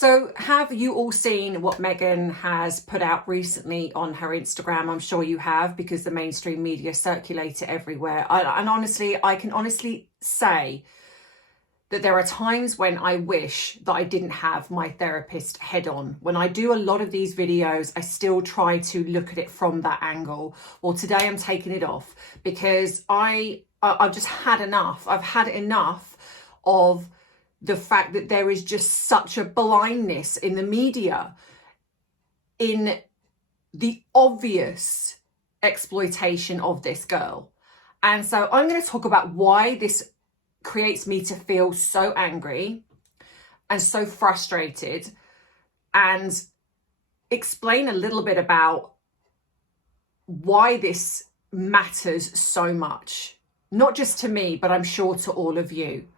So have you all seen what Meghan has put out recently on her Instagram? I'm sure you have, because the mainstream media circulate it everywhere. And honestly, I can honestly say that there are times when I wish that I didn't have my therapist head on. When I do a lot of these videos, I still try to look at it from that angle. Well, today I'm taking it off because I've just had enough. I've had enough of the fact that there is just such a blindness in the media in the obvious exploitation of this girl. And so I'm going to talk about why this creates me to feel so angry and so frustrated, and explain a little bit about why this matters so much, not just to me, but I'm sure to all of you.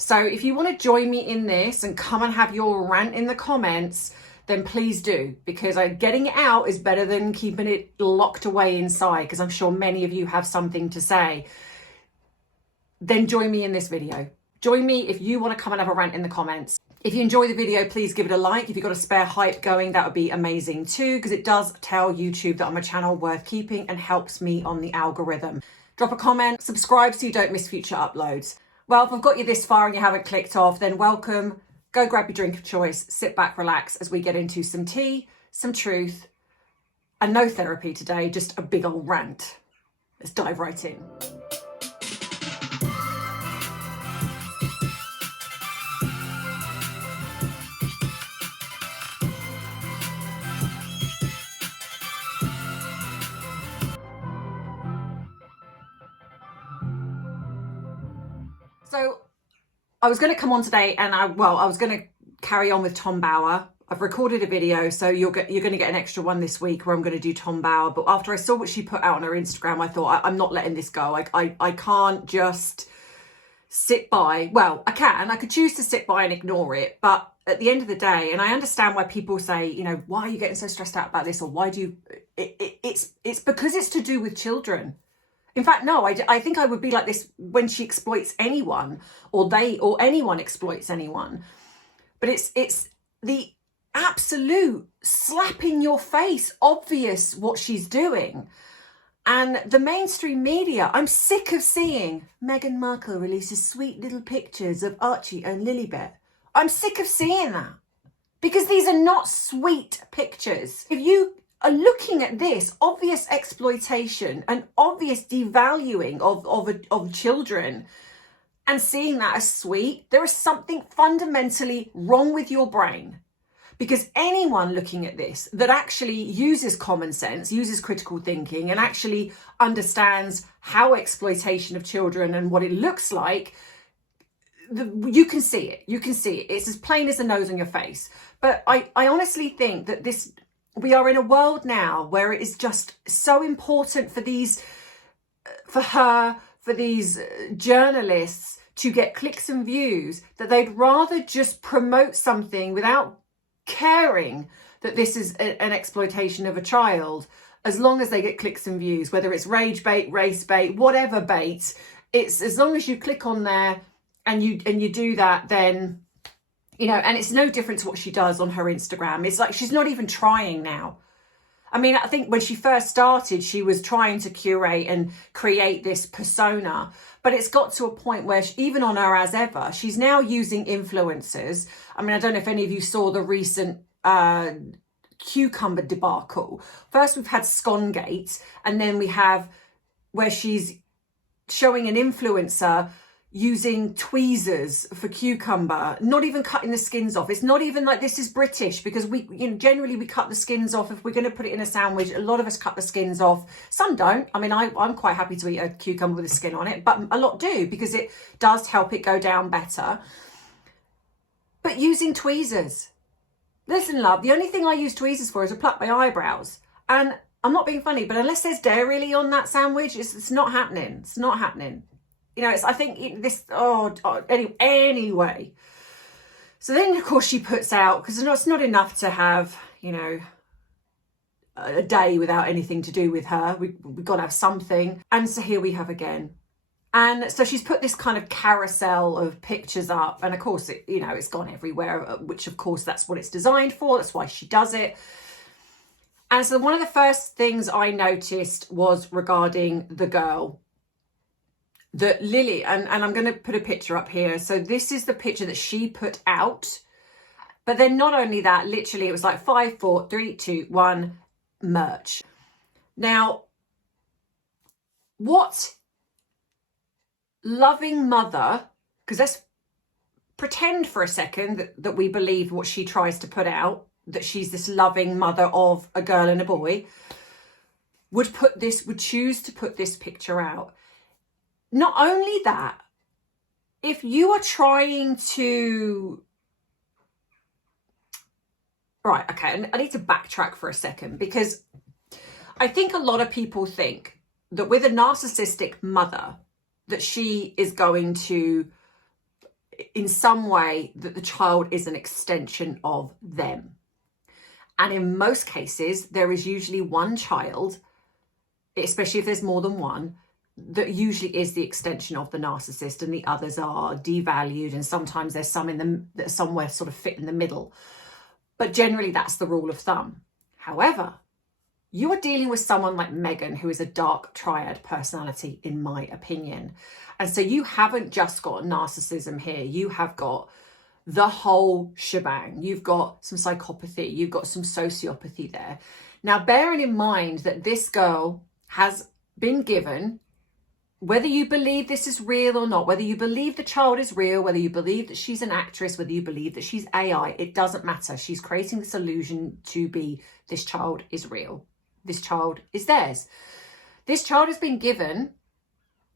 So if you want to join me in this and come and have your rant in the comments, then please do, because getting it out is better than keeping it locked away inside, because I'm sure many of you have something to say. Then join me in this video. Join me if you want to come and have a rant in the comments. If you enjoy the video, please give it a like. If you've got a spare hype going, that would be amazing too, because it does tell YouTube that I'm a channel worth keeping and helps me on the algorithm. Drop a comment, subscribe so you don't miss future uploads. Well, if I've got you this far and you haven't clicked off, then welcome. Go grab your drink of choice, sit back, relax as we get into some tea, some truth, and no therapy today, just a big old rant. Let's dive right in. So I was going to come on today and I was going to carry on with Tom Bower. I've recorded a video, so you're going to get an extra one this week where I'm going to do Tom Bower. But after I saw what she put out on her Instagram, I thought, I'm not letting this go. I can't just sit by. Well, I could choose to sit by and ignore it. But at the end of the day, and I understand why people say, why are you getting so stressed out about this? Or why do you, it's because it's to do with children. In fact, no, I think I would be like this when she exploits anyone, or anyone exploits anyone. But it's the absolute slap in your face, obvious what she's doing. And the mainstream media, I'm sick of seeing Meghan Markle releases sweet little pictures of Archie and Lilibet. I'm sick of seeing that, because these are not sweet pictures. If you are looking at this obvious exploitation and obvious devaluing of children and seeing that as sweet, there is something fundamentally wrong with your brain. Because anyone looking at this that actually uses common sense, uses critical thinking, and actually understands how exploitation of children and what it looks like, you can see it. You can see it. It's as plain as the nose on your face. But I honestly think that we are in a world now where it is just so important for these journalists to get clicks and views that they'd rather just promote something without caring that this is an exploitation of a child, as long as they get clicks and views, whether it's rage bait, race bait, whatever bait. It's as long as you click on there and you do that, then and it's no different to what she does on her Instagram. It's like she's not even trying now. I mean, I think when she first started, she was trying to curate and create this persona, but it's got to a point where even on her As Ever, she's now using influencers. I mean, I don't know if any of you saw the recent cucumber debacle. First, we've had Scongate, and then we have where she's showing an influencer using tweezers for cucumber, not even cutting the skins off. It's not even like this is British, because we generally we cut the skins off if we're going to put it in a sandwich. A lot of us cut the skins off, some don't. I mean, I'm quite happy to eat a cucumber with the skin on it, but a lot do, because it does help it go down better. But using tweezers, listen love, the only thing I use tweezers for is to pluck my eyebrows. And I'm not being funny, but unless there's dairy on that sandwich, it's not happening. It's not happening. I think this, anyway. So then, of course, she puts out, because it's not enough to have, a day without anything to do with her. We've got to have something. And so here we have again. And so she's put this kind of carousel of pictures up, and of course it, you know, it's gone everywhere, which of course that's what it's designed for. That's why she does it. And so one of the first things I noticed was regarding the girl that Lili, and I'm going to put a picture up here. So this is the picture that she put out. But then not only that, literally it was like 5, 4, 3, 2, 1, merch. Now, what loving mother, because let's pretend for a second that we believe what she tries to put out, that she's this loving mother of a girl and a boy, would choose to put this picture out. Not only that, if you are trying to, right, okay, I need to backtrack for a second, because I think a lot of people think that with a narcissistic mother, that she is going to, in some way, that the child is an extension of them. And in most cases, there is usually one child, especially if there's more than one, that usually is the extension of the narcissist, and the others are devalued, and sometimes there's some in them that somewhere sort of fit in the middle. But generally that's the rule of thumb. However, you are dealing with someone like Meghan, who is a dark triad personality, in my opinion. And so you haven't just got narcissism here. You have got the whole shebang. You've got some psychopathy. You've got some sociopathy there. Now, bearing in mind that this girl has been given, whether you believe this is real or not, whether you believe the child is real, whether you believe that she's an actress, whether you believe that she's AI, it doesn't matter. She's creating this illusion to be, this child is real. This child is theirs. This child has been given,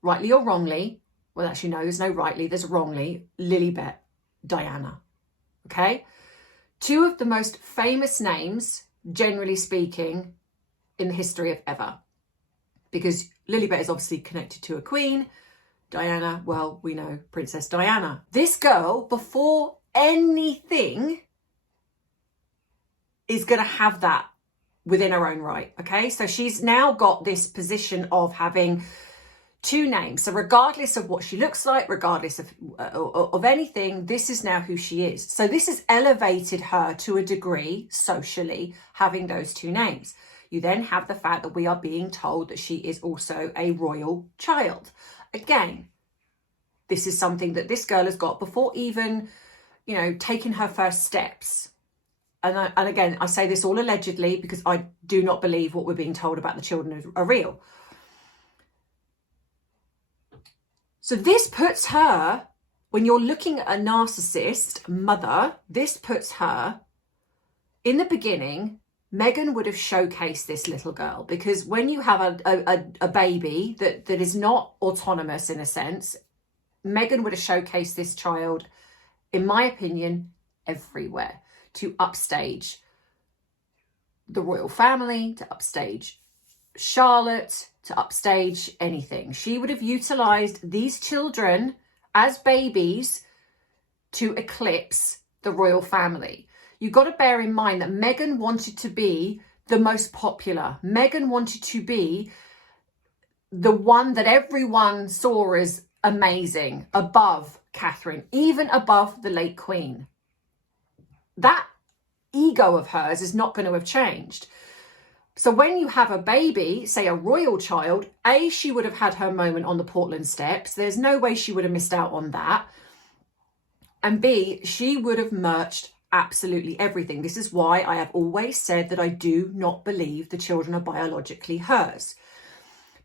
rightly or wrongly, well, actually, no, there's no rightly, there's wrongly, Lilibet Diana. Okay? Two of the most famous names, generally speaking, in the history of ever. Because Lilibet is obviously connected to a queen. Diana, well, we know Princess Diana. This girl, before anything, is going to have that within her own right. Okay, so she's now got this position of having two names. So regardless of what she looks like, regardless of anything, this is now who she is. So this has elevated her to a degree socially, having those two names. You then have the fact that we are being told that she is also a royal child. Again, this is something that this girl has got before even, you know, taking her first steps. And again, I say this all allegedly, because I do not believe what we're being told about the children are real. So this puts her, when you're looking at a narcissist mother, this puts her, in the beginning, Meghan would have showcased this little girl, because when you have a baby that is not autonomous in a sense, Meghan would have showcased this child, in my opinion, everywhere, to upstage the royal family, to upstage Charlotte, to upstage anything. She would have utilised these children as babies to eclipse the royal family. You've got to bear in mind that Meghan wanted to be the most popular. Meghan wanted to be the one that everyone saw as amazing, above Catherine, even above the late Queen. That ego of hers is not going to have changed. So when you have a baby, say a royal child, A, she would have had her moment on the Portland steps. There's no way she would have missed out on that. And B, she would have merged absolutely everything. This is why I have always said that I do not believe the children are biologically hers.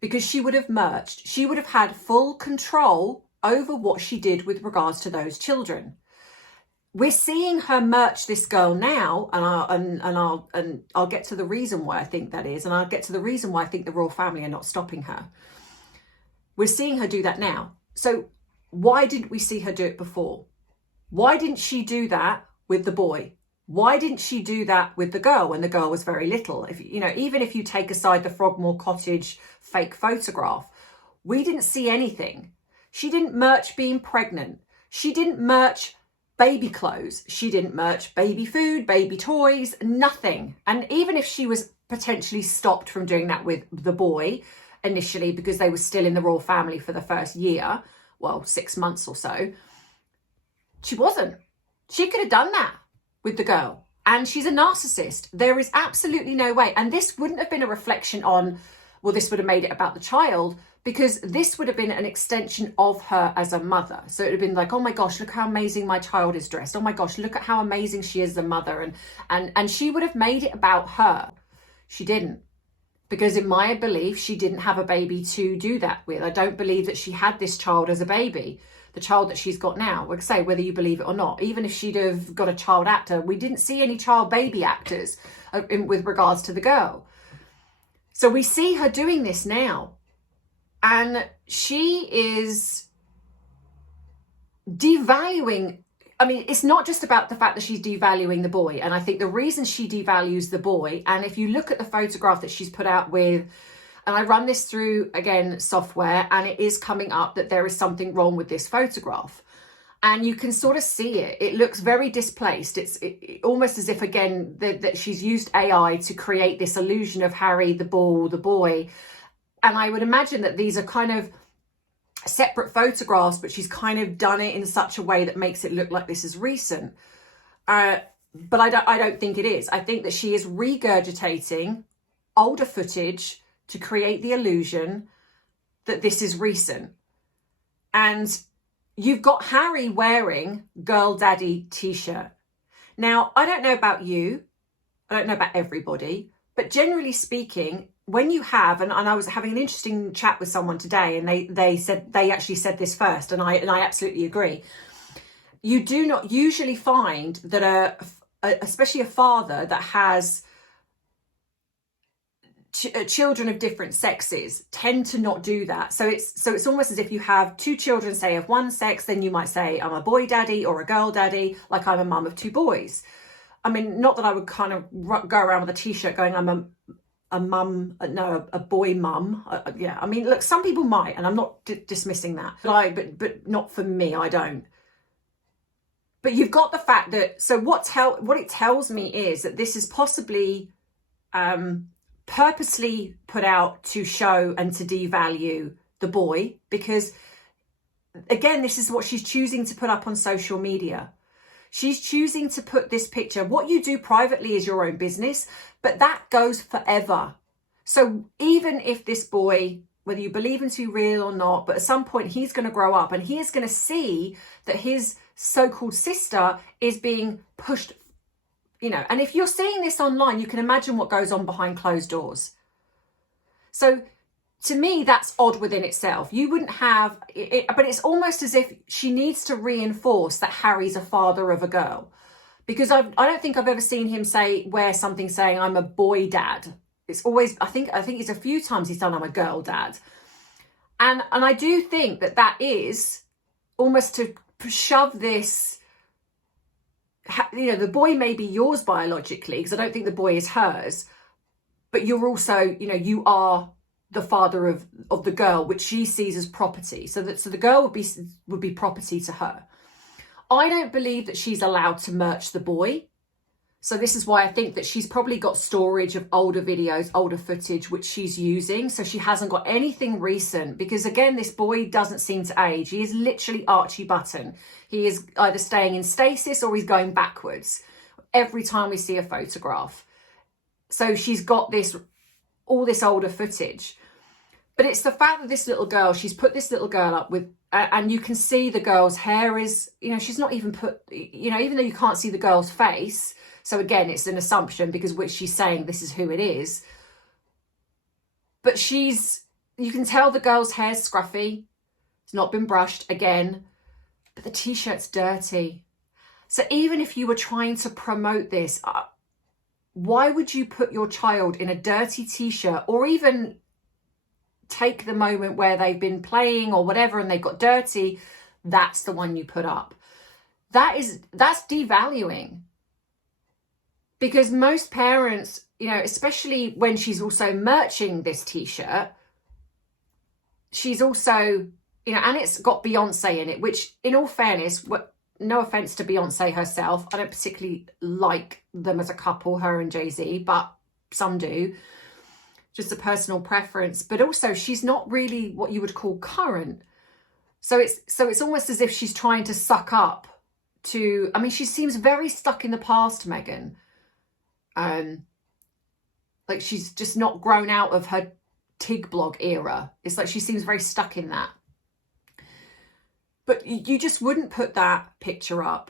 Because she would have merged. She would have had full control over what she did with regards to those children. We're seeing her merch this girl now, and I'll get to the reason why I think that is, and I'll get to the reason why I think the royal family are not stopping her. We're seeing her do that now. So why didn't we see her do it before? Why didn't she do that with the boy? Why didn't she do that with the girl when the girl was very little? If you know, even if you take aside the Frogmore Cottage fake photograph, we didn't see anything. She didn't merch being pregnant. She didn't merch baby clothes. She didn't merch baby food, baby toys, nothing. And even if she was potentially stopped from doing that with the boy, initially because they were still in the royal family for the first year, well, 6 months or so. She wasn't. She could have done that with the girl. And she's a narcissist. There is absolutely no way. And this wouldn't have been a reflection on, well, this would have made it about the child, because this would have been an extension of her as a mother. So it would have been like, oh my gosh, look how amazing my child is dressed. Oh my gosh, look at how amazing she is as a mother. And she would have made it about her. She didn't. Because in my belief, she didn't have a baby to do that with. I don't believe that she had this child as a baby. The child that she's got now, like I say, whether you believe it or not, even if she'd have got a child actor, we didn't see any child baby actors with regards to the girl. So we see her doing this now. And she is devaluing. I mean, it's not just about the fact that she's devaluing the boy. And I think the reason she devalues the boy, and if you look at the photograph that she's put out with, and I run this through, again, software, and it is coming up that there is something wrong with this photograph. And you can sort of see it. It looks very displaced. It's almost as if, again, that she's used AI to create this illusion of Harry, the ball, the boy. And I would imagine that these are kind of separate photographs, but she's kind of done it in such a way that makes it look like this is recent. But I don't think it is. I think that she is regurgitating older footage to create the illusion that this is recent. And you've got Harry wearing Girl Daddy t-shirt. Now, I don't know about you. I don't know about everybody. But generally speaking, when you have, and I was having an interesting chat with someone today, and they actually said this first, and I absolutely agree. You do not usually find that especially a father that has children of different sexes tend to not do that. So it's almost as if you have two children, say, of one sex, then you might say, I'm a boy daddy or a girl daddy, like I'm a mum of two boys. I mean, not that I would kind of go around with a t-shirt going, I'm a boy mum. Yeah, I mean, look, some people might, and I'm not dismissing that, but not for me. I don't. But you've got the fact that, so what it tells me is that this is possibly purposely put out to show and to devalue the boy, because again, this is what she's choosing to put up on social media. She's choosing to put this picture. What you do privately is your own business, but that goes forever. So even if this boy, whether you believe him to be real or not, but at some point he's going to grow up and he is going to see that his so-called sister is being pushed, and if you're seeing this online, you can imagine what goes on behind closed doors. So to me, that's odd within itself. You wouldn't have it, but it's almost as if she needs to reinforce that Harry's a father of a girl, because I don't think I've ever seen him wear something saying I'm a boy dad. It's always, I think it's a few times he's done I'm a girl dad. And I do think that is almost to shove this, the boy may be yours biologically, because I don't think the boy is hers, but you're also, you are the father of the girl, which she sees as property. So the girl would be property to her. I don't believe that she's allowed to merch the boy. So this is why I think that she's probably got storage of older videos, older footage, which she's using. So she hasn't got anything recent, because again, this boy doesn't seem to age. He is literally Archie Button. He is either staying in stasis or he's going backwards every time we see a photograph. So she's got all this older footage. But it's the fact that this little girl, she's put this little girl up with, and you can see the girl's hair is, she's not even put, even though you can't see the girl's face. So again, it's an assumption, because which she's saying this is who it is. But you can tell the girl's hair's scruffy. It's not been brushed again, but the t-shirt's dirty. So even if you were trying to promote this, why would you put your child in a dirty t-shirt, or even take the moment where they've been playing or whatever and they got dirty? That's the one you put up. That's devaluing. Because most parents, especially when she's also merching this t-shirt, she's also, and it's got Beyonce in it, which in all fairness, no offense to Beyonce herself, I don't particularly like them as a couple, her and Jay-Z, but some do. just a personal preference, but also she's not really what you would call current. So it's almost as if she's trying to suck up to, I mean, she seems very stuck in the past, Meghan. Like she's just not grown out of her Tig blog era. It's like she seems very stuck in that. But you just wouldn't put that picture up.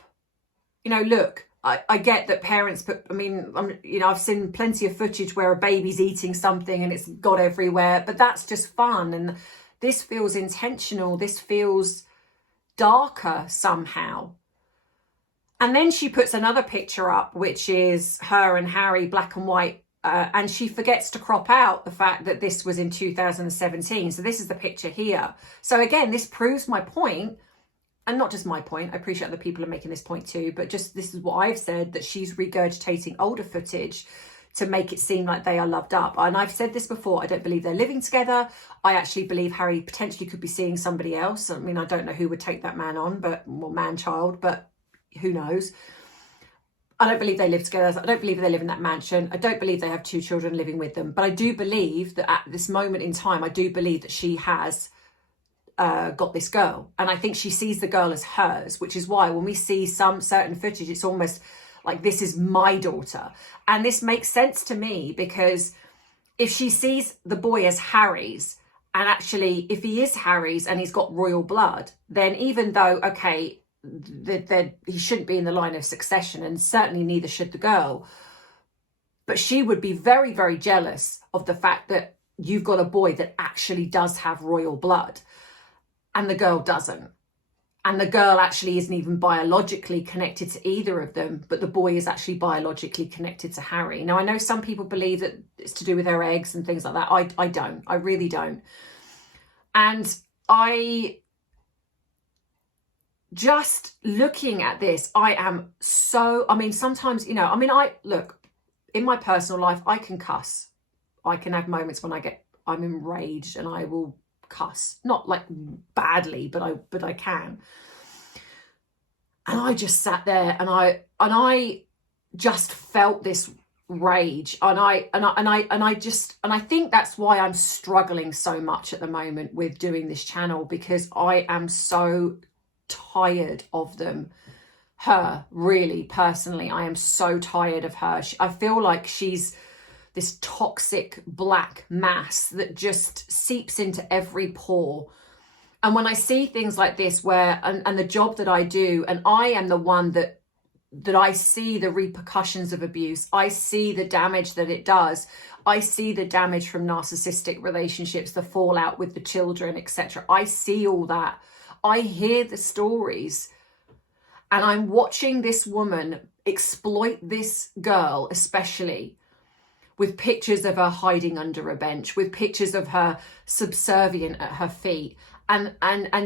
You know, look, I get that parents put, I mean, you know, I've seen plenty of footage where a baby's eating something and it's got everywhere, but that's just fun. And this feels intentional. This feels darker somehow. And then she puts another picture up, which is her and Harry, black and white. And she forgets to crop out the fact that this was in 2017. So this is the picture here. So again, this proves my point. And not just my point, I appreciate other people are making this point too, but just this is what I've said, that she's regurgitating older footage to make it seem like they are loved up. And I've said this before, I don't believe they're living together. I actually believe Harry potentially could be seeing somebody else. I mean, I don't know who would take that man on, but, well, man-child, but who knows? I don't believe they live together. I don't believe they live in that mansion. I don't believe they have 2 children living with them. But I do believe that at this moment in time, I do believe that she has got this girl, and I think she sees the girl as hers, which is why when we see some certain footage, it's almost like this is my daughter. And this makes sense to me, because if she sees the boy as Harry's, and actually if he is Harry's and he's got royal blood, then even though, okay, he shouldn't be in the line of succession, and certainly neither should the girl, but she would be very, very jealous of the fact that you've got a boy that actually does have royal blood and the girl doesn't. And the girl actually isn't even biologically connected to either of them, but the boy is actually biologically connected to Harry. Now, I know some people believe that it's to do with her eggs and things like that. I don't. I really don't. And I just looking at this, I am so, I mean, sometimes, you know, I mean, look, in my personal life, I can cuss. I can have moments when I'm enraged and I will cuss, not like badly, but I can. And I just sat there and I just felt this rage, and I think that's why I'm struggling so much at the moment with doing this channel, because I am so tired of them. Her, really, personally, I am so tired of her. I feel like she's this toxic black mass that just seeps into every pore. And when I see things like this, where and the job that I do, and I am the one that I see the repercussions of abuse, I see the damage that it does, I see the damage from narcissistic relationships, the fallout with the children, etc. I see all that. I hear the stories, and I'm watching this woman exploit this girl, especially with pictures of her hiding under a bench, with pictures of her subservient at her feet, and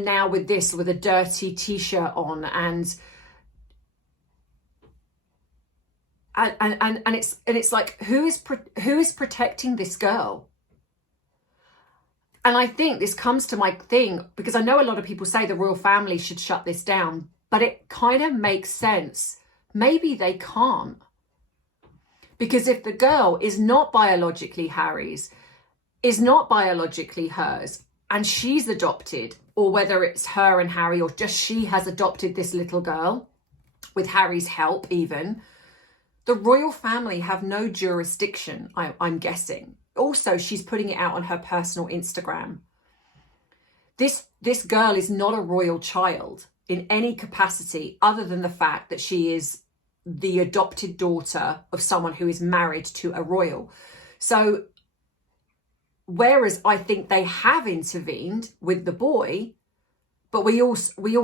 now with this, with a dirty t-shirt on, and it's like, who is protecting this girl? And I think this comes to my thing, because I know a lot of people say the royal family should shut this down, but it kind of makes sense. Maybe they can't. Because if the girl is not biologically Harry's, is not biologically hers, and she's adopted, or whether it's her and Harry, or just she has adopted this little girl, with Harry's help even, the royal family have no jurisdiction, I'm guessing. Also, she's putting it out on her personal Instagram. This girl is not a royal child in any capacity, other than the fact that she is the adopted daughter of someone who is married to a royal. So, whereas I think they have intervened with the boy, but we all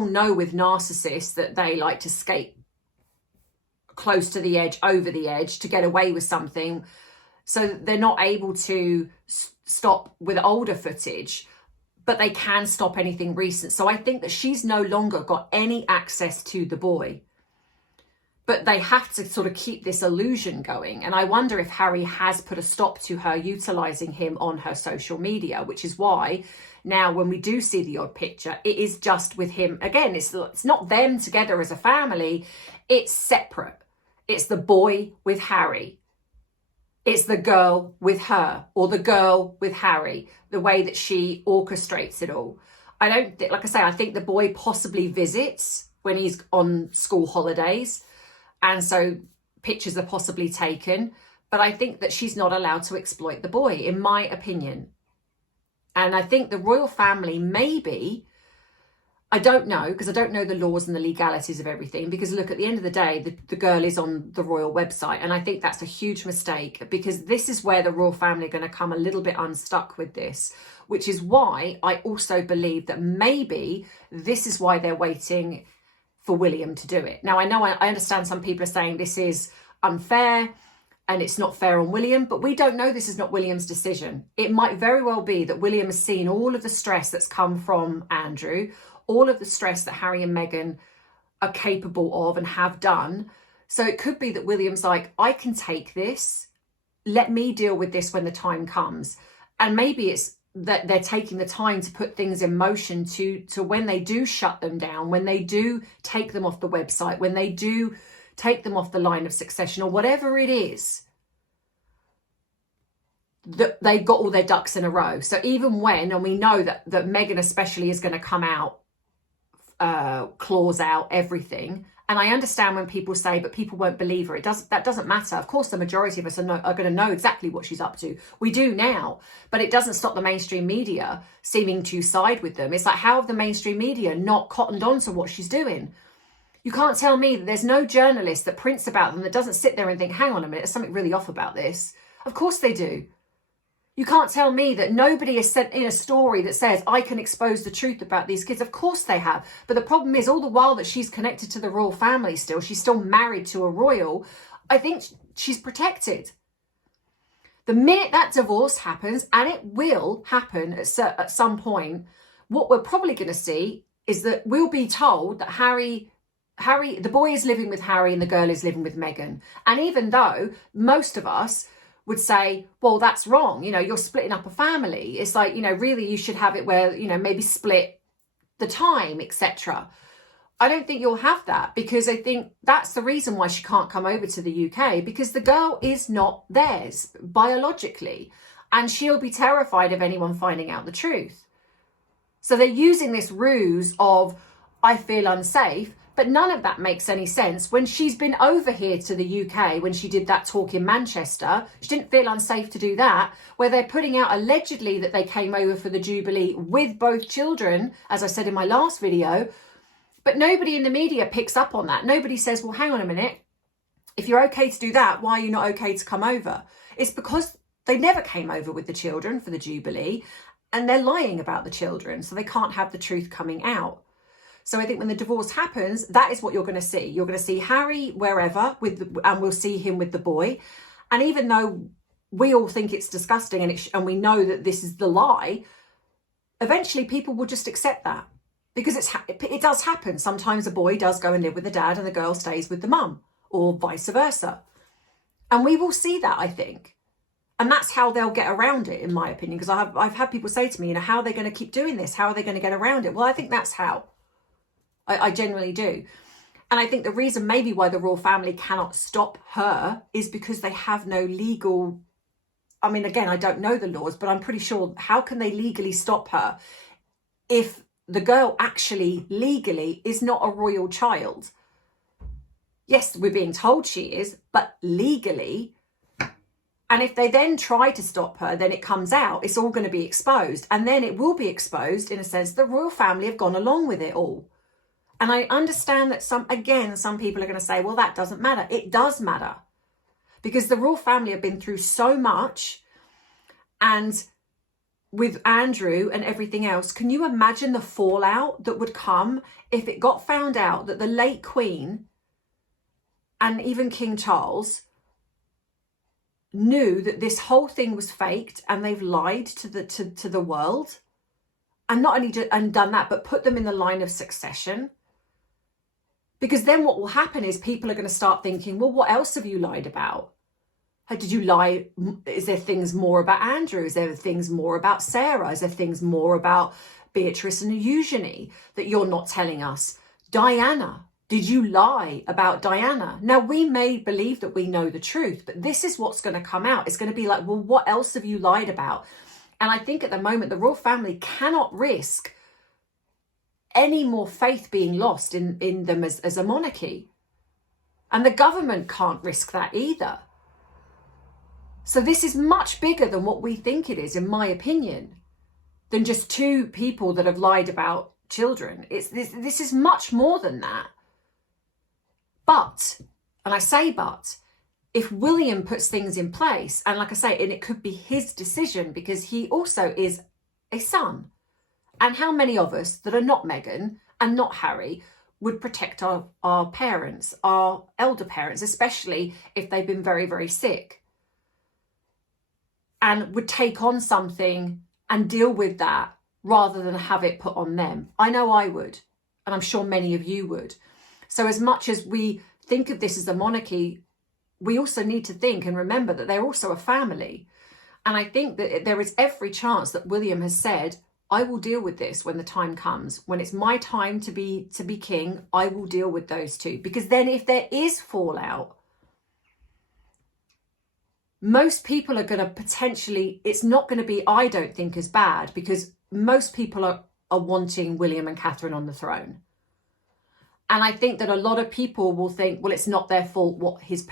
know with narcissists that they like to skate close to the edge, over the edge, to get away with something. So they're not able to stop with older footage, but they can stop anything recent. So I think that she's no longer got any access to the boy. But they have to sort of keep this illusion going. And I wonder if Harry has put a stop to her utilising him on her social media, which is why now when we do see the odd picture, it is just with him. Again, it's not them together as a family. It's separate. It's the boy with Harry. it's the girl with her or the girl with Harry, the way that she orchestrates it all. I don't, like I say, I think the boy possibly visits when he's on school holidays, and so pictures are possibly taken, but I think that she's not allowed to exploit the boy, in my opinion. And I think the royal family, maybe, I don't know, because I don't know the laws and the legalities of everything, because look, at the end of the day, the girl is on the royal website, and I think that's a huge mistake, because this is where the royal family are going to come a little bit unstuck with this, which is why I also believe that maybe this is why they're waiting for William to do it. Now, I understand some people are saying this is unfair and it's not fair on William, but we don't know. This is not William's decision. It might very well be that William has seen all of the stress that's come from Andrew, all of the stress that Harry and Meghan are capable of and have done. So it could be that William's like, I can take this. Let me deal with this when the time comes. And maybe it's that they're taking the time to put things in motion to when they do shut them down, when they do take them off the website, when they do take them off the line of succession or whatever it is, that they've got all their ducks in a row. So even when, and we know that Meghan especially is going to come out, clause out everything. And I understand when people say, but people won't believe her. That doesn't matter. Of course, the majority of us are going to know exactly what she's up to. We do now, but it doesn't stop the mainstream media seeming to side with them. It's like, how have the mainstream media not cottoned on to what she's doing? You can't tell me that there's no journalist that prints about them that doesn't sit there and think, hang on a minute, there's something really off about this. Of course they do. You can't tell me that nobody has sent in a story that says, I can expose the truth about these kids. Of course they have. But the problem is, all the while that she's connected to the royal family still, she's still married to a royal, I think she's protected. The minute that divorce happens, and it will happen at some point, what we're probably going to see is that we'll be told that Harry, the boy is living with Harry and the girl is living with Meghan. And even though most of us would say, well, that's wrong. You know, you're splitting up a family. It's like, you know, really you should have it where, you know, maybe split the time, etc. I don't think you'll have that, because I think that's the reason why she can't come over to the UK, because the girl is not theirs biologically, and she'll be terrified of anyone finding out the truth. So they're using this ruse of, I feel unsafe. But none of that makes any sense. When she's been over here to the UK, when she did that talk in Manchester, she didn't feel unsafe to do that, where they're putting out allegedly that they came over for the Jubilee with both children, as I said in my last video. But nobody in the media picks up on that. Nobody says, well, hang on a minute. If you're okay to do that, why are you not okay to come over? It's because they never came over with the children for the Jubilee, and they're lying about the children, so they can't have the truth coming out. So I think when the divorce happens, that is what you're going to see. You're going to see Harry wherever, and we'll see him with the boy. And even though we all think it's disgusting and we know that this is the lie, eventually people will just accept that, because it does happen. Sometimes a boy does go and live with the dad and the girl stays with the mum, or vice versa. And we will see that, I think. And that's how they'll get around it, in my opinion, because I've had people say to me, you know, how are they going to keep doing this? How are they going to get around it? Well, I think that's how. I genuinely do. And I think the reason maybe why the royal family cannot stop her is because they have no legal, I mean, again, I don't know the laws, but I'm pretty sure, how can they legally stop her if the girl actually legally is not a royal child? Yes, we're being told she is, but legally. And if they then try to stop her, then it comes out, it's all going to be exposed. And then it will be exposed in a sense, the royal family have gone along with it all. And I understand that some people are going to say, well, that doesn't matter. It does matter, because the royal family have been through so much. And with Andrew and everything else, can you imagine the fallout that would come if it got found out that the late Queen and even King Charles knew that this whole thing was faked and they've lied to the world, and not only done that, but put them in the line of succession? Because then what will happen is people are going to start thinking, well, what else have you lied about? Did you lie? Is there things more about Andrew? Is there things more about Sarah? Is there things more about Beatrice and Eugenie that you're not telling us? Diana, Did you lie about Diana? Now, we may believe that we know the truth, but this is what's going to come out. It's going to be like, well, what else have you lied about? And I think at the moment, the royal family cannot risk any more faith being lost in them as a monarchy. And the government can't risk that either. So this is much bigger than what we think it is, in my opinion, than just two people that have lied about children. This is much more than that. But, and I say but, if William puts things in place, and like I say, and it could be his decision because he also is a son. And how many of us that are not Meghan and not Harry would protect our parents, our elder parents, especially if they've been very, very sick, and would take on something and deal with that rather than have it put on them? I know I would, and I'm sure many of you would. So as much as we think of this as a monarchy, we also need to think and remember that they're also a family. And I think that there is every chance that William has said, I will deal with this when the time comes. When it's my time to be king, I will deal with those two. Because then if there is fallout, most people are going to potentially, it's not going to be, I don't think, as bad, because most people are wanting William and Catherine on the throne. And I think that a lot of people will think, well, it's not their fault what his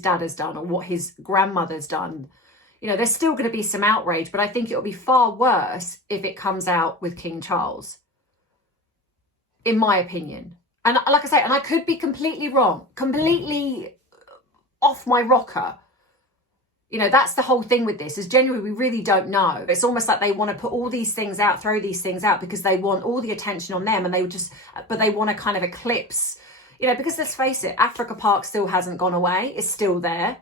dad has done or what his grandmother's done. You know, there's still going to be some outrage, but I think it'll be far worse if it comes out with King Charles, in my opinion. And like I say, and I could be completely wrong, completely off my rocker. You know, that's the whole thing with this, is genuinely we really don't know. It's almost like they want to put all these things out, throw these things out because they want all the attention on them, and but they want to kind of eclipse, you know, because let's face it, Africa Park still hasn't gone away. It's still there.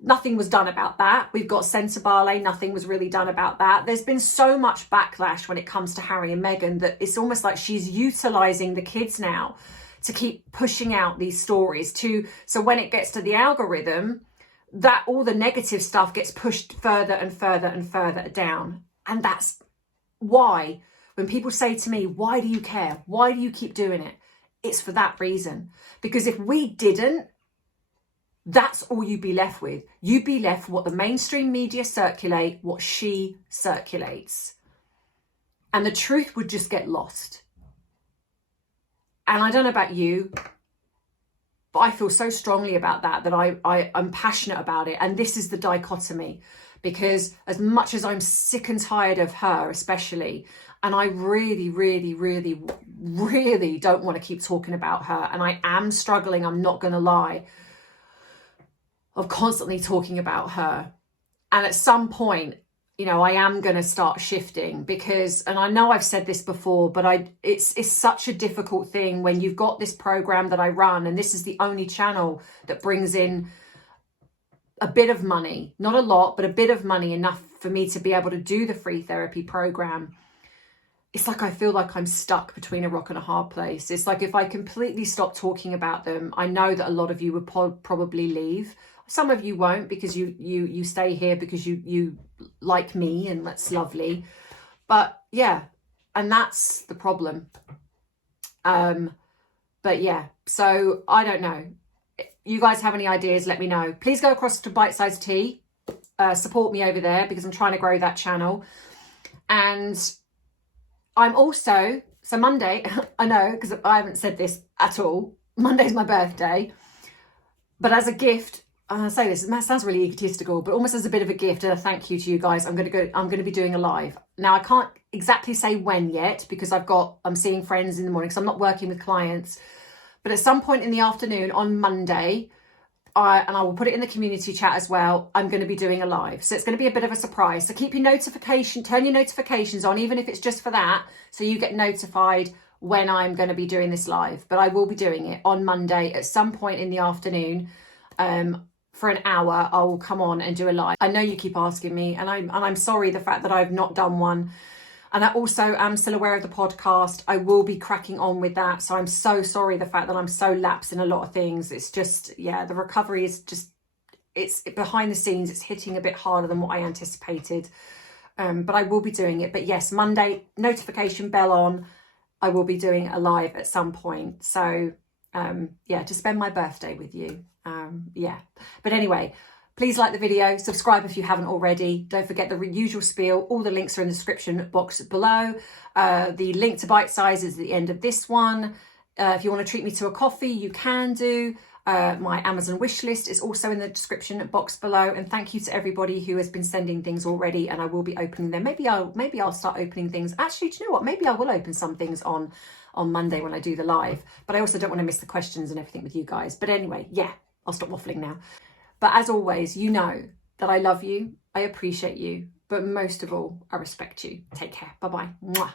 Nothing was done about that. We've got Sensibale. Nothing was really done about that. There's been so much backlash when it comes to Harry and Meghan that it's almost like she's utilising the kids now to keep pushing out these stories so when it gets to the algorithm, that all the negative stuff gets pushed further and further and further down. And that's why when people say to me, why do you care? Why do you keep doing it? It's for that reason. Because if we didn't, that's all you'd be left with. You'd be left with what the mainstream media circulate, what she circulates. And the truth would just get lost. And I don't know about you, but I feel so strongly about that I'm passionate about it. And this is the dichotomy, because as much as I'm sick and tired of her, especially, and I really, really, really, really don't want to keep talking about her. And I am struggling, I'm not going to lie, of constantly talking about her. And at some point, you know, I am going to start shifting because, and I know I've said this before, but it's such a difficult thing when you've got this program that I run, and this is the only channel that brings in a bit of money, not a lot, but a bit of money, enough for me to be able to do the free therapy program. It's like I feel like I'm stuck between a rock and a hard place. It's like if I completely stop talking about them, I know that a lot of you would probably leave. Some of you won't, because you stay here because you like me, and that's lovely. But yeah, and that's the problem. But yeah, so I don't know. You guys have any ideas, let me know. Please go across to BiteSize Tea. Support me over there because I'm trying to grow that channel. And I'm also, so Monday, I know, because I haven't said this at all, Monday's my birthday. But as a gift, I say this, it sounds really egotistical, but almost as a bit of a gift and a thank you to you guys, I'm going to be doing a live. Now, I can't exactly say when yet because I'm seeing friends in the morning, so I'm not working with clients. But at some point in the afternoon on Monday, and I will put it in the community chat as well, I'm going to be doing a live. So it's going to be a bit of a surprise. So keep your turn your notifications on, even if it's just for that, so you get notified when I'm going to be doing this live. But I will be doing it on Monday at some point in the afternoon. For an hour, I will come on and do a live. I know you keep asking me, and I'm sorry the fact that I've not done one. And I also am still aware of the podcast. I will be cracking on with that. So I'm so sorry the fact that I'm so lapsed in a lot of things. It's just, yeah, the recovery is just, it's behind the scenes. It's hitting a bit harder than what I anticipated. But I will be doing it. But yes, Monday, notification bell on. I will be doing a live at some point. So yeah, to spend my birthday with you. Yeah, but anyway, please like the video, subscribe if you haven't already. Don't forget the usual spiel. All the links are in the description box below. The link to BiteSize is at the end of this one. If you want to treat me to a coffee, you can do. My Amazon wish list is also in the description box below. And thank you to everybody who has been sending things already, and I will be opening them. Maybe I'll start opening things. Actually, do you know what? Maybe I will open some things on Monday when I do the live. But I also don't want to miss the questions and everything with you guys. But anyway, yeah, I'll stop waffling now. But as always, you know that I love you, I appreciate you, but most of all, I respect you. Take care. Bye-bye. Mwah.